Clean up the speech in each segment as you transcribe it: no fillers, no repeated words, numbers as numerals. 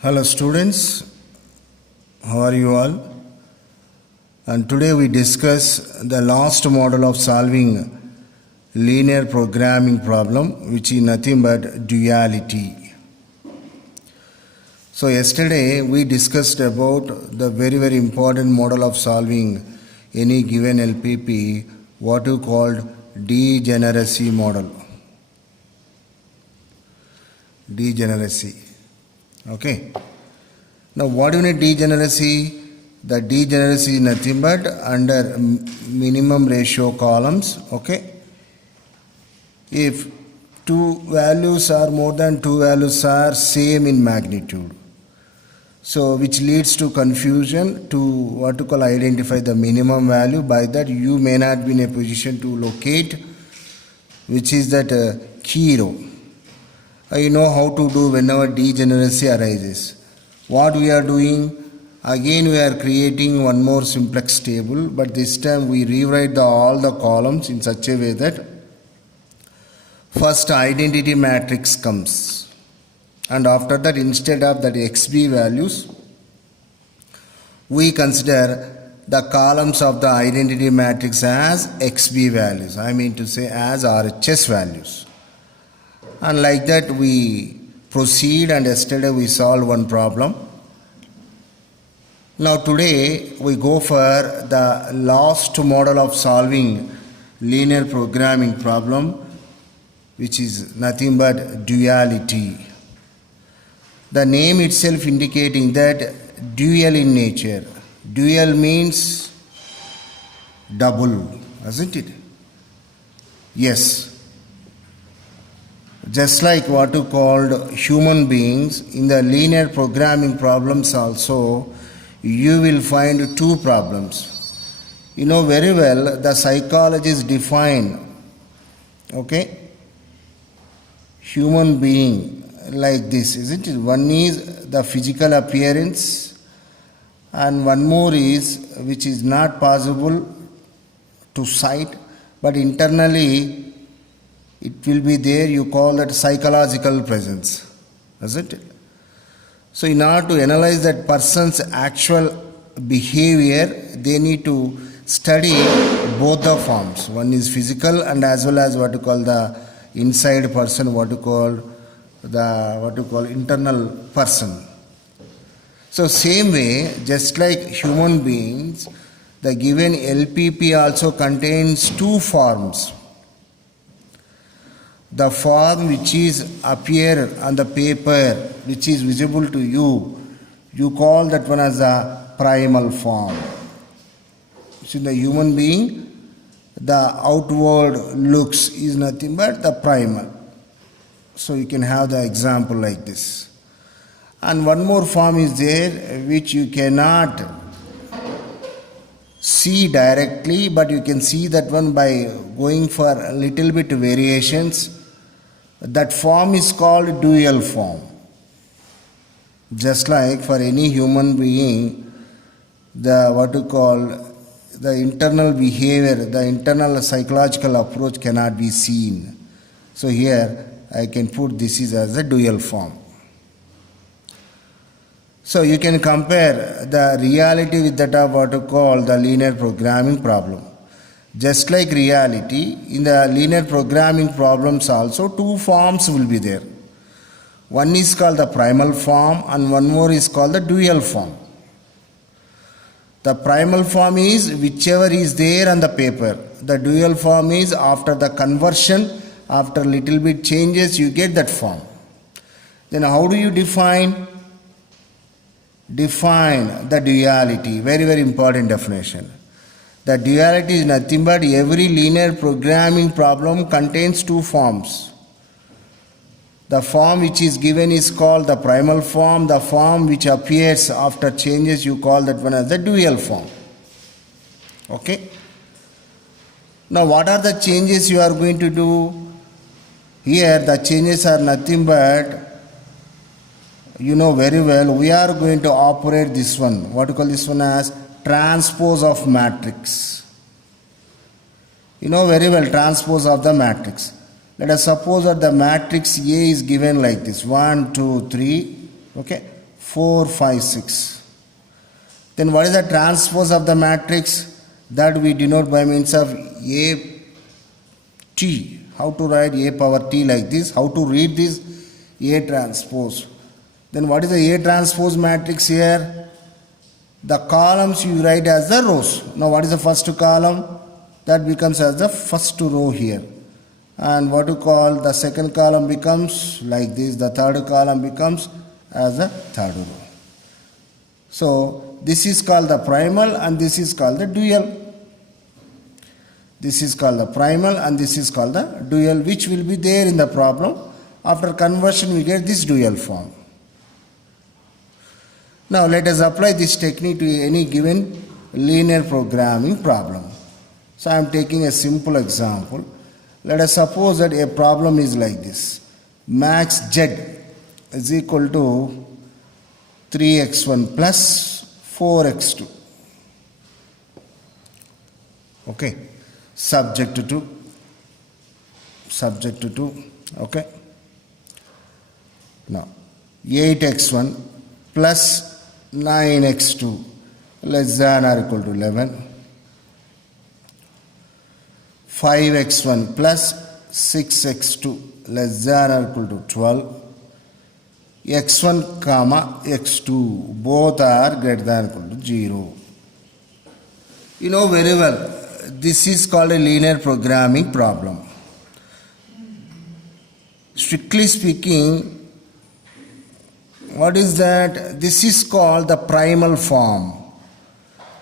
Hello students, how are you all? And today we discuss the last model of solving linear programming problem, which is nothing but duality. So yesterday we discussed about the very important model of solving any given LPP, what you called degeneracy model. Degeneracy. Okay. Now what do you need degeneracy? The degeneracy is nothing but under minimum ratio columns. Okay. If two values are more than two values are same in magnitude. So which leads to confusion to what to call identify the minimum value. By that you may not be in a position to locate which is that key row. You know how to do whenever degeneracy arises. What we are doing, again we are creating one more simplex table, but this time we rewrite all the columns in such a way that first identity matrix comes, and after that instead of that XB values, we consider the columns of the identity matrix as XB values, I mean to say as RHS values. And like that we proceed, and yesterday we solved one problem. Now today we go for the last model of solving linear programming problem, which is nothing but duality. The name itself indicating that dual in nature. Dual means double, isn't it? Yes. Just like what you called human beings, in the linear programming problems also, you will find two problems. You know very well the psychologists define, okay, human being like this, isn't it? One is the physical appearance, and one more is which is not possible to sight, but internally it will be there. You call that psychological presence, isn't it? So in order to analyze that person's actual behavior, they need to study both the forms. One is physical and as well as what you call the inside person, what you call internal person. So same way, just like human beings, the given LPP also contains two forms. The form which is appear on the paper, which is visible to you, you call that one as a primal form. So in the human being, the outward looks is nothing but the primal. So you can have the example like this. And one more form is there which you cannot see directly, but you can see that one by going for a little bit variations. That form is called dual form. Just like for any human being, the what you call the internal behavior, the internal psychological approach cannot be seen. So here I can put this is as a dual form. So you can compare the reality with that of what you call the linear programming problem. Just like reality, in the linear programming problems also two forms will be there. One is called the primal form and one more is called the dual form. The primal form is whichever is there on the paper. The dual form is after the conversion, after little bit changes you get that form. Then how do you define? Define the duality. Very important definition. The duality is nothing but every linear programming problem contains two forms. The form which is given is called the primal form. The form which appears after changes you call that one as the dual form. Okay. Now what are the changes you are going to do? Here the changes are nothing but, you know very well, we are going to operate this one. What do you call this one as? Transpose of matrix. You know very well transpose of the matrix. Let us suppose that the matrix A is given like this 1, 2, 3, okay, 4, 5, 6. Then what is the transpose of the matrix? That we denote by means of A T. How to write A power T like this? How to read this? A transpose. Then what is the A transpose matrix here? The columns you write as the rows. Now what is the first column? That becomes as the first row here. And what you call the second column becomes like this. The third column becomes as the third row. So this is called the primal and this is called the dual. This is called the primal and this is called the dual, which will be there in the problem. After conversion we get this dual form. Now let us apply this technique to any given linear programming problem. So I am taking a simple example. Let us suppose that a problem is like this. Max z is equal to 3x1 plus 4x2. Okay. Subject to 2. Okay. Now 8x1 plus 9x2 less than or equal to 11. 5x1 plus 6x2 less than or equal to 12. x1 comma x2 both are greater than or equal to 0. You know very well, this is called a linear programming problem. Strictly speaking, what is that? This is called the primal form.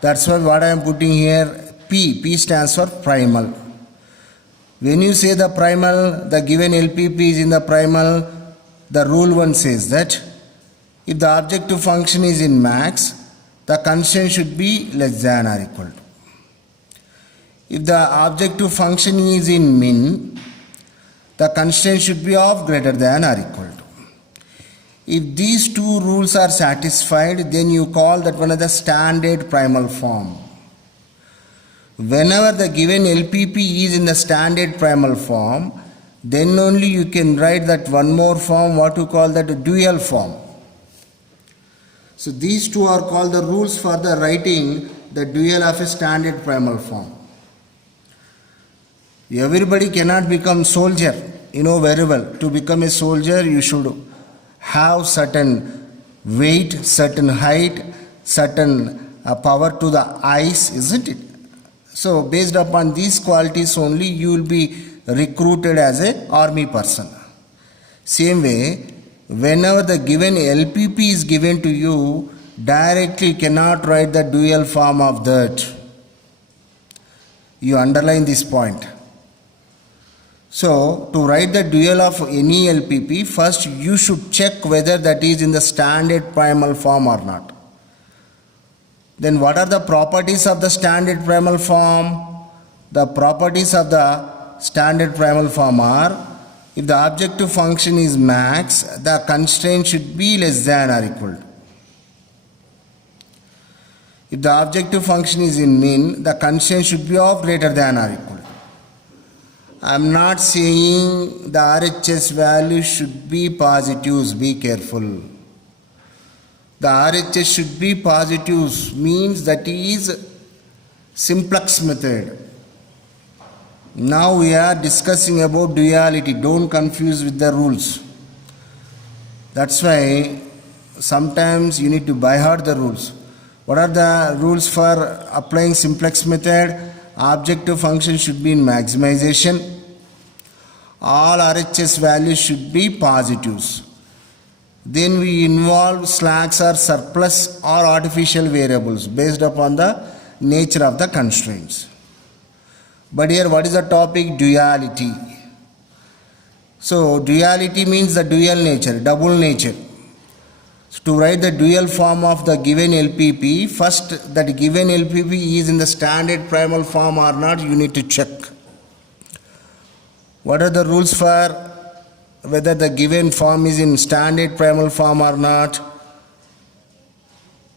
That's why what I am putting here, P stands for primal. When you say the primal, the given LPP is in the primal, the rule 1 says that if the objective function is in max, the constraint should be less than or equal to. If the objective function is in min, the constraint should be of greater than or equal to. If these two rules are satisfied, then you call that one as the standard primal form. Whenever the given LPP is in the standard primal form, then only you can write that one more form, what you call that dual form. So these two are called the rules for the writing the dual of a standard primal form. Everybody cannot become soldier. You know very well, to become a soldier you should have certain weight, certain height, certain power to the eyes, isn't it? So based upon these qualities only you will be recruited as an army person. Same way, whenever the given LPP is given to you, directly cannot write the dual form of that. You underline this point. So, to write the dual of any LPP, first you should check whether that is in the standard primal form or not. Then what are the properties of the standard primal form? The properties of the standard primal form are, if the objective function is max, the constraint should be less than or equal to. If the objective function is in min, the constraint should be of greater than or equal to. I am not saying the RHS value should be positives, be careful. The RHS should be positives means that is simplex method. Now we are discussing about duality, don't confuse with the rules. That's why sometimes you need to by heart the rules. What are the rules for applying simplex method? Objective function should be in maximization. All RHS values should be positives. Then we involve slacks or surplus or artificial variables based upon the nature of the constraints. But here what is the topic? Duality. So duality means the dual nature, double nature. So to write the dual form of the given LPP, first that given LPP is in the standard primal form or not, you need to check. What are the rules for whether the given form is in standard primal form or not?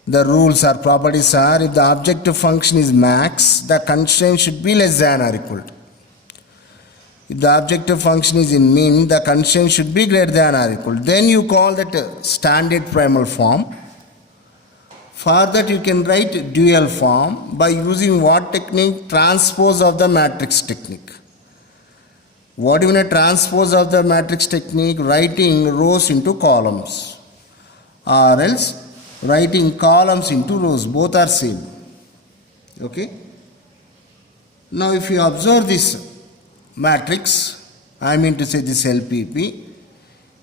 The rules or properties are, if the objective function is max, the constraint should be less than or equal to. If the objective function is in min, the constraint should be greater than or equal. Then you call that standard primal form. For that you can write dual form by using what technique? Transpose of the matrix technique. What do you mean transpose of the matrix technique? Writing rows into columns, or else writing columns into rows. Both are same. Okay. Now if you observe this matrix, I mean to say this LPP,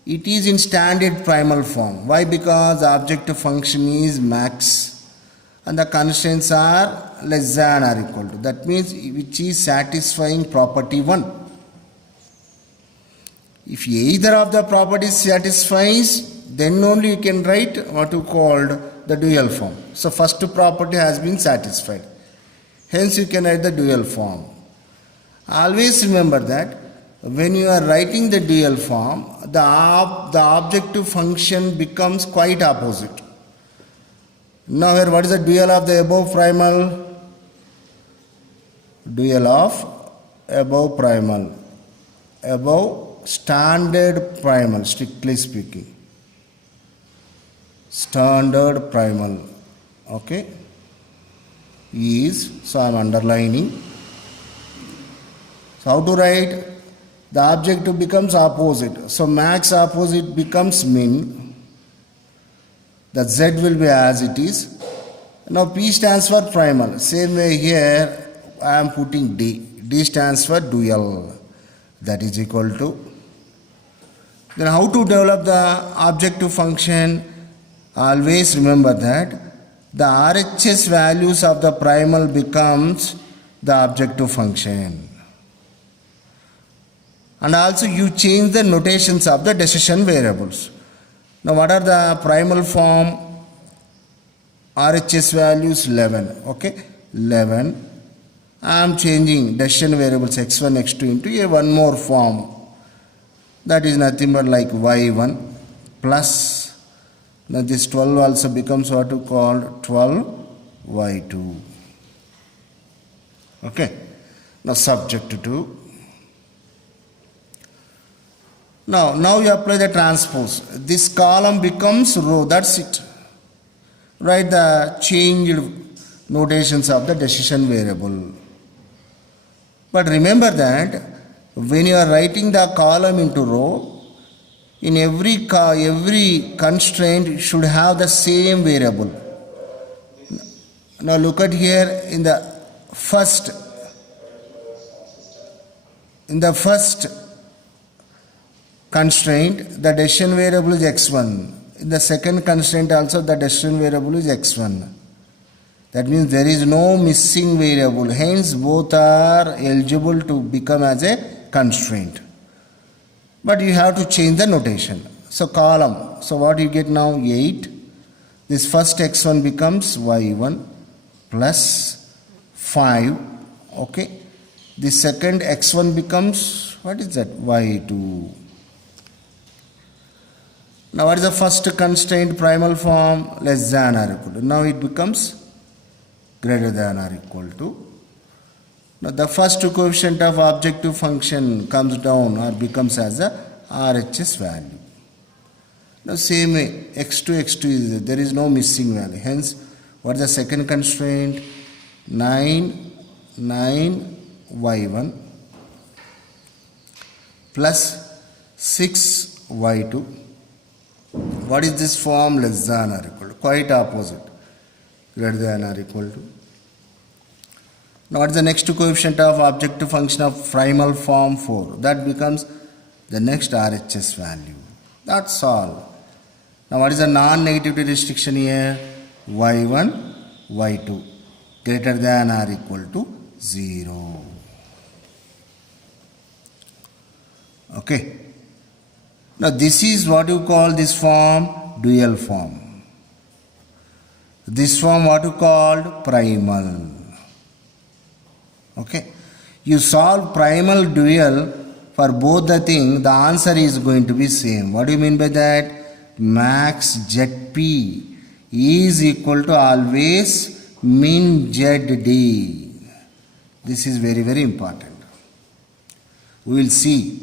it is in standard primal form. Why? Because the objective function is max and the constraints are less than or equal to. That means which is satisfying property 1. If either of the properties satisfies, then only you can write what you called the dual form. So first property has been satisfied. Hence you can write the dual form. Always remember that when you are writing the dual form, the objective function becomes quite opposite. Now here what is the dual of the above primal? Dual of above primal. Above standard primal, strictly speaking. Standard primal. Okay. Is, so I am underlining. So how to write? The objective becomes opposite. So max opposite becomes min. The z will be as it is. Now P stands for primal. Same way here I am putting D. D stands for dual. That is equal to. Then how to develop the objective function? Always remember that the RHS values of the primal becomes the objective function. And also you change the notations of the decision variables. Now what are the primal form? RHS values 11. Okay, 11. I am changing decision variables x1, x2 into a one more form. That is nothing but like y1 plus. Now this 12 also becomes what you call 12 y2. Okay. Now subject to. Now you apply the transpose. This column becomes row. That's it. Write the changed notations of the decision variable. But remember that when you are writing the column into row, in every constraint should have the same variable. Now look at here in the first constraint, the decision variable is x1. In the second constraint also the decision variable is x1. That means there is no missing variable. Hence both are eligible to become as a constraint. But you have to change the notation. So column. So what you get now? 8. This first x1 becomes y1 plus 5. Okay. The second x1 becomes, what is that? y2. Now what is the first constraint? Primal form, less than or equal to. Now it becomes greater than or equal to. Now the first coefficient of objective function comes down or becomes as a RHS value. Now same way, x2 is there is no missing value. Hence, what is the second constraint? 9 y1 plus 6 y2. What is this form? Less than or equal to. Quite opposite. Greater than or equal to. Now what is the next coefficient of objective function of primal form? 4. That becomes the next RHS value. That's all. Now what is the non-negativity restriction here? y1, y2 greater than or equal to 0. Okay. Now this is what you call this form? Dual form. This form what you called? Primal. Okay. You solve primal dual for both the thing, the answer is going to be same. What do you mean by that? Max ZP is equal to always min ZD. This is very, very important. We will see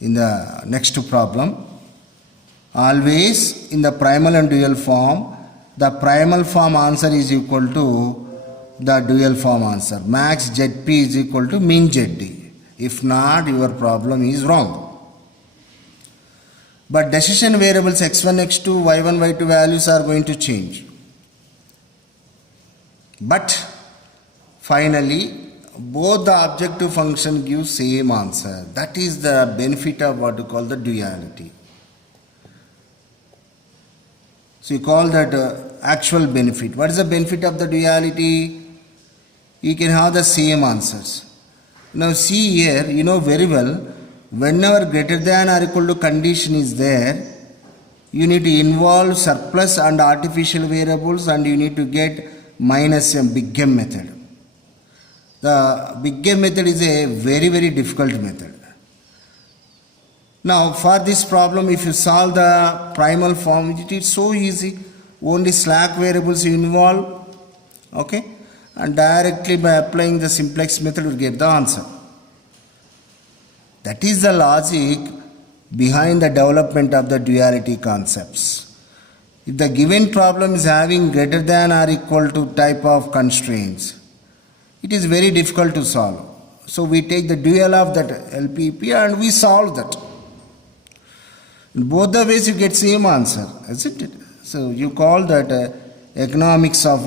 in the next problem. Always in the primal and dual form, the primal form answer is equal to the dual form answer. Max ZP is equal to min ZD. If not, your problem is wrong. But decision variables x1, x2, y1, y2 values are going to change. But finally, both the objective function give same answer. That is the benefit of what you call the duality. So you call that actual benefit. What is the benefit of the duality? You can have the same answers. Now see here, you know very well, whenever greater than or equal to condition is there, you need to involve surplus and artificial variables, and you need to get minus m, big M method. The big M method is a very, very difficult method. Now for this problem, if you solve the primal form, it is so easy. Only slack variables you involve, okay, and directly by applying the simplex method you get the answer. That is the logic behind the development of the duality concepts. If the given problem is having greater than or equal to type of constraints, it is very difficult to solve. So we take the dual of that LPP and we solve that. In both the ways you get same answer, isn't it? So you call that economics of